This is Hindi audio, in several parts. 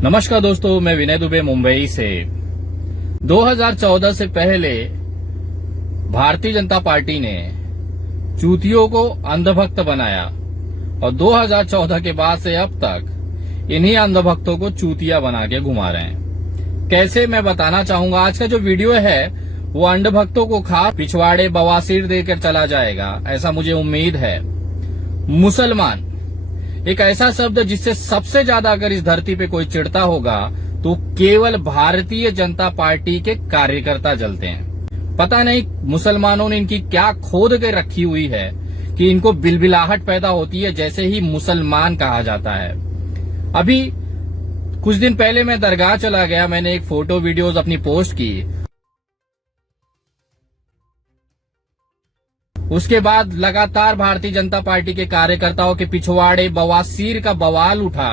नमस्कार दोस्तों, मैं विनय दुबे मुंबई से। 2014 से पहले भारतीय जनता पार्टी ने चूतियों को अंधभक्त बनाया और 2014 के बाद से अब तक इन्हीं अंधभक्तों को चूतिया बना के घुमा रहे हैं। कैसे, मैं बताना चाहूंगा। आज का जो वीडियो है वो अंधभक्तों को खा पिछवाड़े बवासीर देकर चला जाएगा, ऐसा मुझे उम्मीद है। मुसलमान एक ऐसा शब्द जिससे सबसे ज्यादा अगर इस धरती पे कोई चिढ़ता होगा तो केवल भारतीय जनता पार्टी के कार्यकर्ता जलते हैं। पता नहीं मुसलमानों ने इनकी क्या खोद के रखी हुई है कि इनको बिलबिलाहट पैदा होती है जैसे ही मुसलमान कहा जाता है। अभी कुछ दिन पहले मैं दरगाह चला गया, मैंने एक फोटो वीडियोस अपनी पोस्ट की। उसके बाद लगातार भारतीय जनता पार्टी के कार्यकर्ताओं के पिछवाड़े बवासीर का बवाल उठा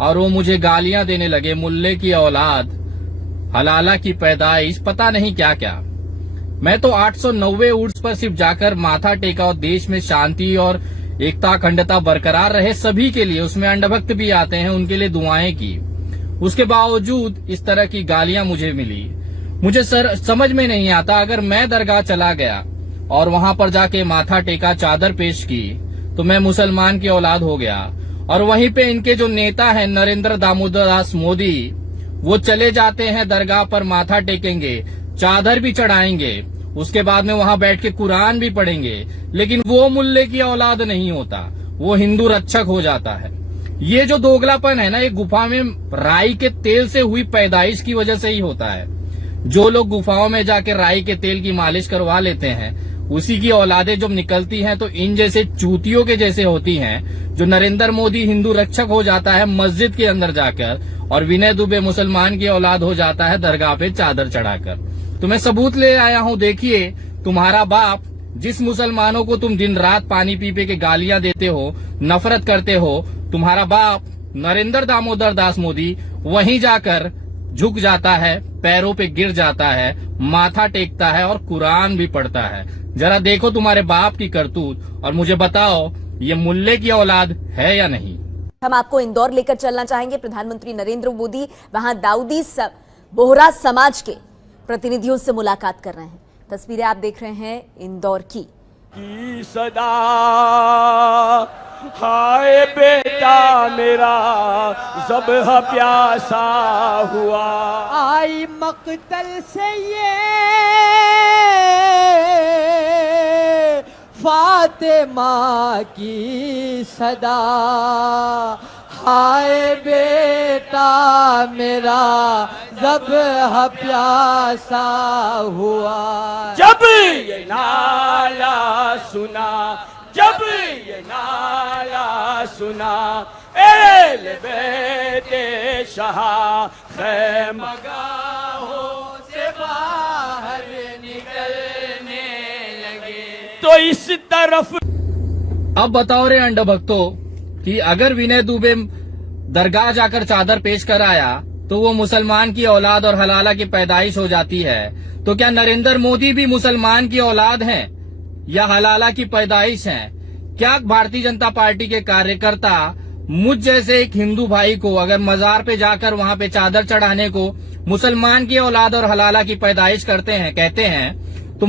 और वो मुझे गालियां देने लगे, मुल्ले की औलाद, हलाला की पैदाइश, पता नहीं क्या क्या। मैं तो 890 उर्स पर सिर्फ जाकर माथा टेका और देश में शांति और एकता अखंडता बरकरार रहे सभी के लिए, उसमें अंधभक्त भी आते हैं, उनके लिए दुआएं की। उसके बावजूद इस तरह की गालियां मुझे मिली। मुझे समझ में नहीं आता, अगर मैं दरगाह चला गया और वहां पर जाके माथा टेका, चादर पेश की, तो मैं मुसलमान की औलाद हो गया। और वहीं पे इनके जो नेता हैं नरेंद्र दामोदर दास मोदी, वो चले जाते हैं दरगाह पर, माथा टेकेंगे, चादर भी चढ़ाएंगे, उसके बाद में वहां बैठ के कुरान भी पढ़ेंगे, लेकिन वो मुल्ले की औलाद नहीं होता, वो हिंदू रक्षक हो जाता है। ये जो दोगलापन है ना, ये गुफा में राई के तेल से हुई पैदाइश की वजह से ही होता है। जो लोग गुफाओं में जाके राई के तेल की मालिश करवा लेते हैं, उसी की औलादें जब निकलती हैं तो इन जैसे चूतियों के जैसे होती हैं। जो नरेंद्र मोदी हिंदू रक्षक हो जाता है मस्जिद के अंदर जाकर, और विनय दुबे मुसलमान की औलाद हो जाता है दरगाह पे चादर चढ़ाकर। तो मैं सबूत ले आया हूं, देखिए तुम्हारा बाप, जिस मुसलमानों को तुम दिन रात पानी पी के गालियां देते हो, नफरत करते हो, तुम्हारा बाप नरेंद्र दामोदर दास मोदी वहीं जाकर झुक जाता है, पैरों पे गिर जाता है, माथा टेकता है और कुरान भी पढ़ता है। जरा देखो तुम्हारे बाप की करतूत और मुझे बताओ ये मुल्ले की औलाद है या नहीं। हम आपको इंदौर लेकर चलना चाहेंगे। प्रधानमंत्री नरेंद्र मोदी वहां दाऊदी बोहरा समाज के प्रतिनिधियों से मुलाकात कर रहे हैं। तस्वीरें आप देख रहे हैं इंदौर की सदा हाय बेटा मेरा ज़ब्ह प्यासा हुआ, आई मकतल से ये फातिमा की सदा, हाय बेटा मेरा ज़ब्ह प्यासा हुआ। जब ये नाला सुना, जब ये नाला सुना, एल बेटे शाह खैमगाहों से बाहर निकलने लगे। तो इस तरफ अब बताओ रे अंड भक्तों कि अगर विनय दुबे दरगाह जाकर चादर पेश कर आया तो वो मुसलमान की औलाद और हलाला की पैदाइश हो जाती है, तो क्या नरेंद्र मोदी भी मुसलमान की औलाद हैं या हलाला की पैदाइश हैं? क्या भारतीय जनता पार्टी के कार्यकर्ता मुझ जैसे एक हिंदू भाई को अगर मजार पे जाकर वहां पे चादर चढ़ाने को मुसलमान की औलाद और हलाला की पैदाइश करते हैं, कहते हैं, तो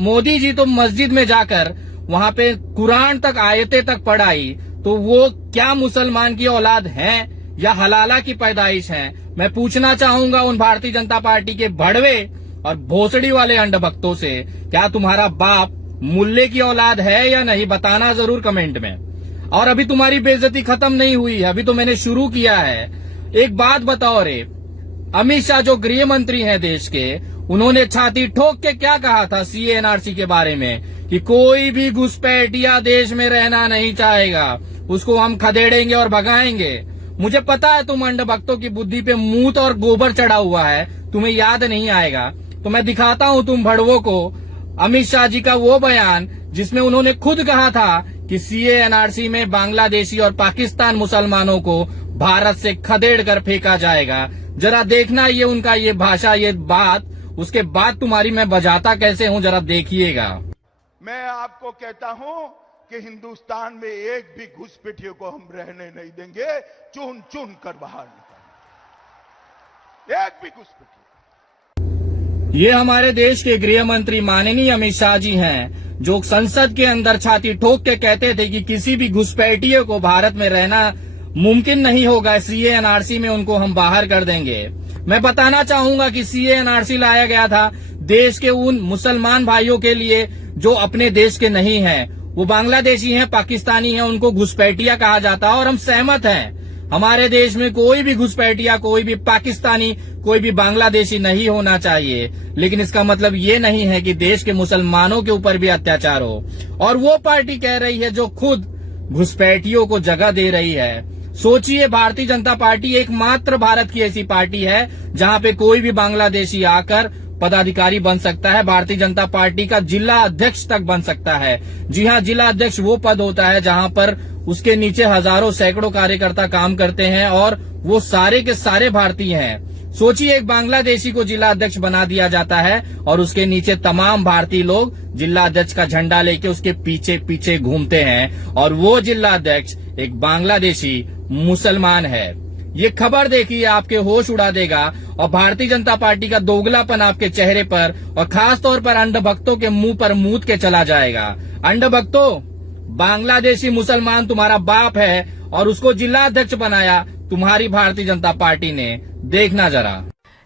मोदी जी तो मस्जिद में जाकर वहां पे कुरान तक, आयतें तक पढ़ाई, तो वो क्या मुसलमान की औलाद हैं या हलाला की पैदाइश हैं? मैं पूछना चाहूंगा उन भारतीय जनता पार्टी के भड़वे और भोसड़ी वाले अंधभक्तों से, क्या तुम्हारा बाप मुल्ले की औलाद है या नहीं? बताना जरूर कमेंट में। और अभी तुम्हारी बेइज्जती खत्म नहीं हुई है, अभी तो मैंने शुरू किया है। एक बात बताओ रे, अमित शाह जो गृह मंत्री हैं देश के, उन्होंने छाती ठोक के क्या कहा था सीए एनआरसी के बारे में कि कोई भी घुसपैठिया देश में रहना नहीं चाहेगा, उसको हम खदेड़ेंगे और भगाएंगे। मुझे पता है तुम अंधभक्तों की बुद्धि पे मूत और गोबर चढ़ा हुआ है, तुम्हें याद नहीं आएगा। तो मैं दिखाता हूं तुम भड़वों को अमित शाह जी का वो बयान जिसमें उन्होंने खुद कहा था कि सीए एनआरसी में बांग्लादेशी और पाकिस्तान मुसलमानों को भारत से खदेड़ कर फेंका जाएगा। जरा देखना ये उनका ये भाषा, ये बात, उसके बाद तुम्हारी मैं बजाता कैसे हूं जरा देखिएगा। मैं आपको कहता हूं कि हिंदुस्तान में एक भी घुसपैठियों को हम रहने नहीं देंगे, चुन चुन कर बाहर निकालेंगे। एक भी घुसपैठिया। ये हमारे देश के गृह मंत्री माननीय अमित शाह जी हैं, जो संसद के अंदर छाती ठोक के कहते थे कि किसी भी घुसपैठिए को भारत में रहना मुमकिन नहीं होगा, सीए एनआरसी में उनको हम बाहर कर देंगे। मैं बताना चाहूंगा कि सीए एनआरसी लाया गया था देश के उन मुसलमान भाइयों के लिए जो अपने देश के नहीं हैं, वो बांग्लादेशी हैं, पाकिस्तानी हैं, उनको घुसपैठिया कहा जाता है और हम सहमत हैं। हमारे देश में कोई भी घुसपैठिया, कोई भी पाकिस्तानी, कोई भी बांग्लादेशी नहीं होना चाहिए, लेकिन इसका मतलब ये नहीं है कि देश के मुसलमानों के ऊपर भी अत्याचार हो। और वो पार्टी कह रही है जो खुद घुसपैठियों को जगह दे रही है। सोचिए, भारतीय जनता पार्टी एकमात्र भारत की ऐसी पार्टी है जहां पे कोई भी बांग्लादेशी आकर पदाधिकारी बन सकता है, भारतीय जनता पार्टी का जिला अध्यक्ष तक बन सकता है। जी हां, जिला अध्यक्ष वो पद होता है जहां पर उसके नीचे हजारों सैकड़ों कार्यकर्ता काम करते हैं और वो सारे के सारे भारतीय हैं। सोचिए, एक बांग्लादेशी को जिला अध्यक्ष बना दिया जाता है और उसके नीचे तमाम भारतीय लोग जिला अध्यक्ष का झंडा लेके उसके पीछे पीछे घूमते हैं और वो जिला अध्यक्ष एक बांग्लादेशी मुसलमान है। ये खबर देखिए, आपके होश उड़ा देगा और भारतीय जनता पार्टी का दोगलापन आपके चेहरे पर और खास तौर पर अंधभक्तों के मुंह पर मूत के चला जाएगा। अंधभक्तों, बांग्लादेशी मुसलमान तुम्हारा बाप है और उसको जिला अध्यक्ष बनाया तुम्हारी भारतीय जनता पार्टी ने। देखना जरा।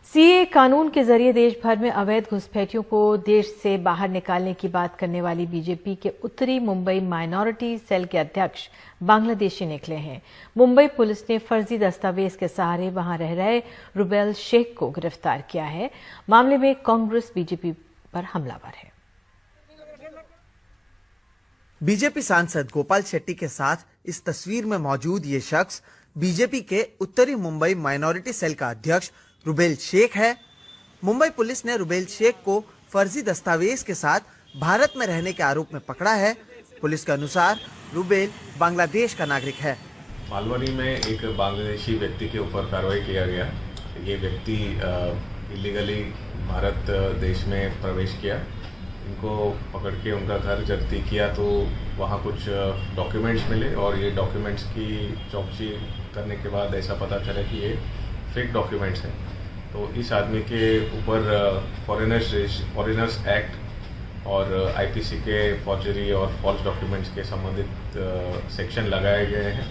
सीए कानून के जरिए देश भर में अवैध घुसपैठियों को देश से बाहर निकालने की बात करने वाली बीजेपी के उत्तरी मुंबई माइनॉरिटी सेल के अध्यक्ष बांग्लादेशी निकले हैं। मुंबई पुलिस ने फर्जी दस्तावेज के सहारे वहां रह रहे रुबेल शेख को गिरफ्तार किया है। मामले में कांग्रेस बीजेपी पर हमलावर है। बीजेपी सांसद गोपाल शेट्टी के साथ इस तस्वीर में मौजूद ये शख्स बीजेपी के उत्तरी मुंबई माइनॉरिटी सेल का अध्यक्ष रुबेल शेख है। मुंबई पुलिस ने रुबेल शेख को फर्जी दस्तावेज के साथ भारत में रहने के आरोप में पकड़ा है। पुलिस के अनुसार रुबेल बांग्लादेश का नागरिक है। मालवनी में एक बांग्लादेशी व्यक्ति के ऊपर कार्रवाई किया गया। ये व्यक्ति इलीगली भारत देश में प्रवेश किया। इनको पकड़ के उनका घर जब्ती किया तो वहाँ कुछ डॉक्यूमेंट्स मिले और ये डॉक्यूमेंट्स की चौकसी करने के बाद ऐसा पता चला कि ये फेक डॉक्यूमेंट्स हैं। तो इस आदमी के ऊपर फॉरेनर्स एक्ट और आईपीसी के फॉर्जरी और फॉल्स डॉक्यूमेंट्स के संबंधित सेक्शन लगाए गए हैं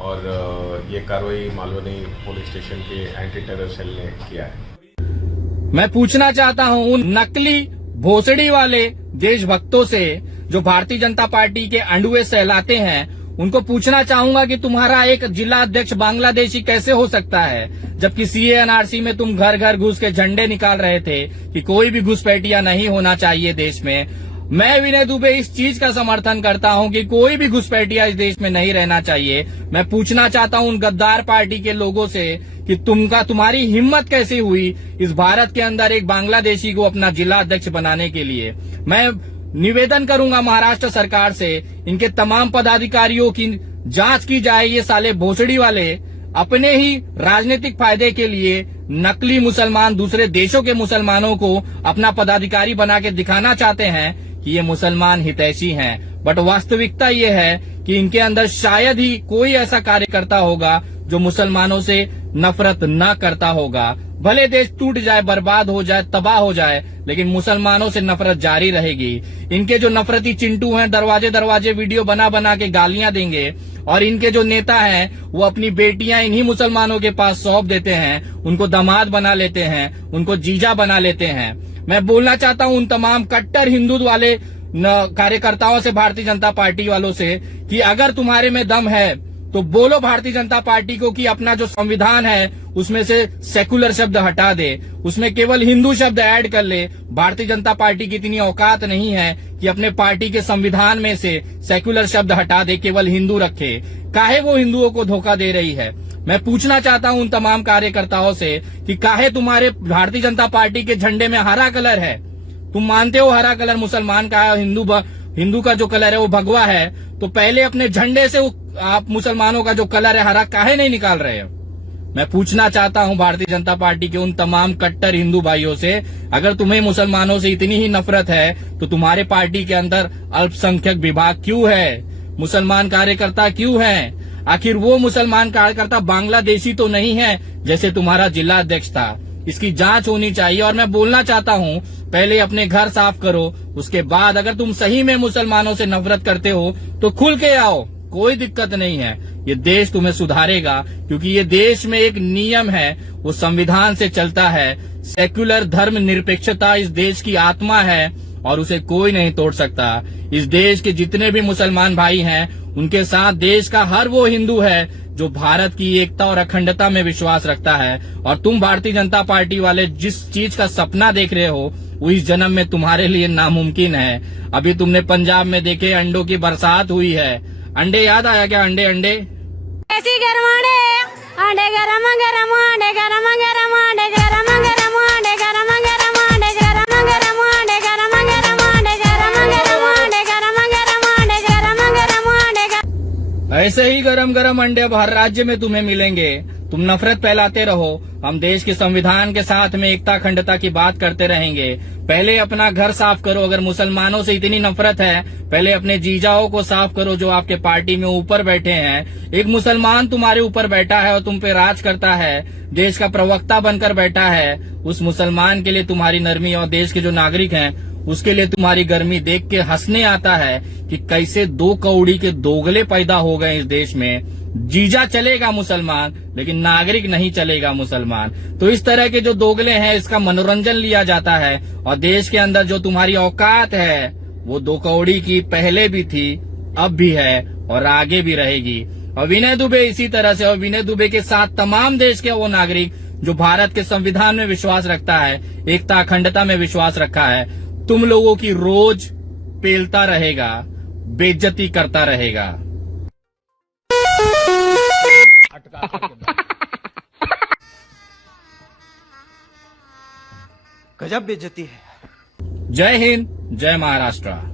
और ये कार्रवाई मालवनी पुलिस स्टेशन के एंटी टेरर सेल ने किया है। मैं पूछना चाहता हूं उन नकली भोसड़ी वाले देशभक्तों से जो भारतीय जनता पार्टी के अंडुए सहलाते हैं, उनको पूछना चाहूंगा कि तुम्हारा एक जिला अध्यक्ष बांग्लादेशी कैसे हो सकता है, जबकि सीए एनआरसी में तुम घर घर घुस के झंडे निकाल रहे थे कि कोई भी घुसपैठिया नहीं होना चाहिए देश में। मैं विनय दुबे इस चीज का समर्थन करता हूं कि कोई भी घुसपैठिया इस देश में नहीं रहना चाहिए। मैं पूछना चाहता हूं उन गद्दार पार्टी के लोगों से कि तुम्हारी हिम्मत कैसे हुई इस भारत के अंदर एक बांग्लादेशी को अपना जिला अध्यक्ष बनाने के लिए। मैं निवेदन करूंगा महाराष्ट्र सरकार से, इनके तमाम पदाधिकारियों की जांच की जाए। ये साले भोसड़ी वाले अपने ही राजनीतिक फायदे के लिए नकली मुसलमान, दूसरे देशों के मुसलमानों को अपना पदाधिकारी बना के दिखाना चाहते हैं कि ये मुसलमान हितैषी हैं, बट वास्तविकता ये है कि इनके अंदर शायद ही कोई ऐसा कार्यकर्ता होगा जो मुसलमानों से नफरत न करता होगा। भले देश टूट जाए, बर्बाद हो जाए, तबाह हो जाए, लेकिन मुसलमानों से नफरत जारी रहेगी। इनके जो नफरती चिंटू हैं दरवाजे दरवाजे वीडियो बना बना के गालियां देंगे और इनके जो नेता हैं वो अपनी बेटियां इन्हीं मुसलमानों के पास सौंप देते हैं, उनको दामाद बना लेते हैं, उनको जीजा बना लेते हैं। मैं बोलना चाहता हूं उन तमाम कट्टर हिंदू वाले कार्यकर्ताओं से, भारतीय जनता पार्टी वालों से, कि अगर तुम्हारे में दम है तो बोलो भारतीय जनता पार्टी को कि अपना जो संविधान है उसमें से सेकुलर शब्द हटा दे, उसमें केवल हिंदू शब्द ऐड कर ले। भारतीय जनता पार्टी की इतनी औकात नहीं है कि अपने पार्टी के संविधान में से सेकुलर शब्द हटा दे, केवल हिंदू रखे। काहे वो हिंदुओं को धोखा दे रही है। मैं पूछना चाहता हूं उन तमाम कार्यकर्ताओं से कि काहे तुम्हारे भारतीय जनता पार्टी के झंडे में हरा कलर है। तुम मानते हो हरा कलर मुसलमान का है, हिंदू का जो कलर है वो भगवा है, तो पहले अपने झंडे से आप मुसलमानों का जो कलर है हरा काहे नहीं निकाल रहे हो। मैं पूछना चाहता हूं भारतीय जनता पार्टी के उन तमाम कट्टर हिंदू भाइयों से, अगर तुम्हें मुसलमानों से इतनी ही नफरत है तो तुम्हारे पार्टी के अंदर अल्पसंख्यक विभाग क्यों है, मुसलमान कार्यकर्ता क्यों हैं? आखिर वो मुसलमान कार्यकर्ता बांग्लादेशी तो नहीं है जैसे तुम्हारा जिला अध्यक्ष था। इसकी जांच होनी चाहिए। और मैं बोलना चाहता हूँ, पहले अपने घर साफ करो, उसके बाद अगर तुम सही में मुसलमानों से नफरत करते हो तो खुल के आओ, कोई दिक्कत नहीं है। ये देश तुम्हें सुधारेगा, क्योंकि ये देश में एक नियम है, वो संविधान से चलता है। सेक्युलर धर्म निरपेक्षता इस देश की आत्मा है और उसे कोई नहीं तोड़ सकता। इस देश के जितने भी मुसलमान भाई हैं, उनके साथ देश का हर वो हिंदू है जो भारत की एकता और अखंडता में विश्वास रखता है। और तुम भारतीय जनता पार्टी वाले जिस चीज का सपना देख रहे हो, वो इस जन्म में तुम्हारे लिए नामुमकिन है। अभी तुमने पंजाब में देखे अंडों की बरसात हुई है। अंडे याद आया क्या? अंडे अंडे ऐसी गरम अंडे गरम गरम अंडे गरम गरम अंडे गरम गरम अंडे गरम गरम अंडे गरम गरम अंडे गरम गरम अंडे गरम गरम अंडे गरम गरम अंडे गरम गरम अंडे। ऐसे ही गरम गरम अंडे अब हर राज्य में तुम्हें मिलेंगे। तुम नफरत फैलाते रहो, हम देश के संविधान के साथ में एकता अखंडता की बात करते रहेंगे। पहले अपना घर साफ करो। अगर मुसलमानों से इतनी नफरत है, पहले अपने जीजाओं को साफ करो जो आपके पार्टी में ऊपर बैठे हैं। एक मुसलमान तुम्हारे ऊपर बैठा है और तुम पे राज करता है, देश का प्रवक्ता बनकर बैठा है। उस मुसलमान के लिए तुम्हारी नरमी और देश के जो नागरिक हैं उसके लिए तुम्हारी गर्मी देख के हंसने आता है कि कैसे दो कौड़ी के दोगले पैदा हो गए इस देश में। जीजा चलेगा मुसलमान, लेकिन नागरिक नहीं चलेगा मुसलमान। तो इस तरह के जो दोगले हैं, इसका मनोरंजन लिया जाता है। और देश के अंदर जो तुम्हारी औकात है, वो दो कौड़ी की पहले भी थी, अब भी है और आगे भी रहेगी। और विनय दुबे इसी तरह से, और विनय दुबे के साथ तमाम देश के वो नागरिक जो भारत के संविधान में विश्वास रखता है, एकता अखंडता में विश्वास रखा है, तुम लोगों की रोज पेलता रहेगा, बेइज्जती करता रहेगा। गजब बेइज्जती है। जय हिंद, जय महाराष्ट्र।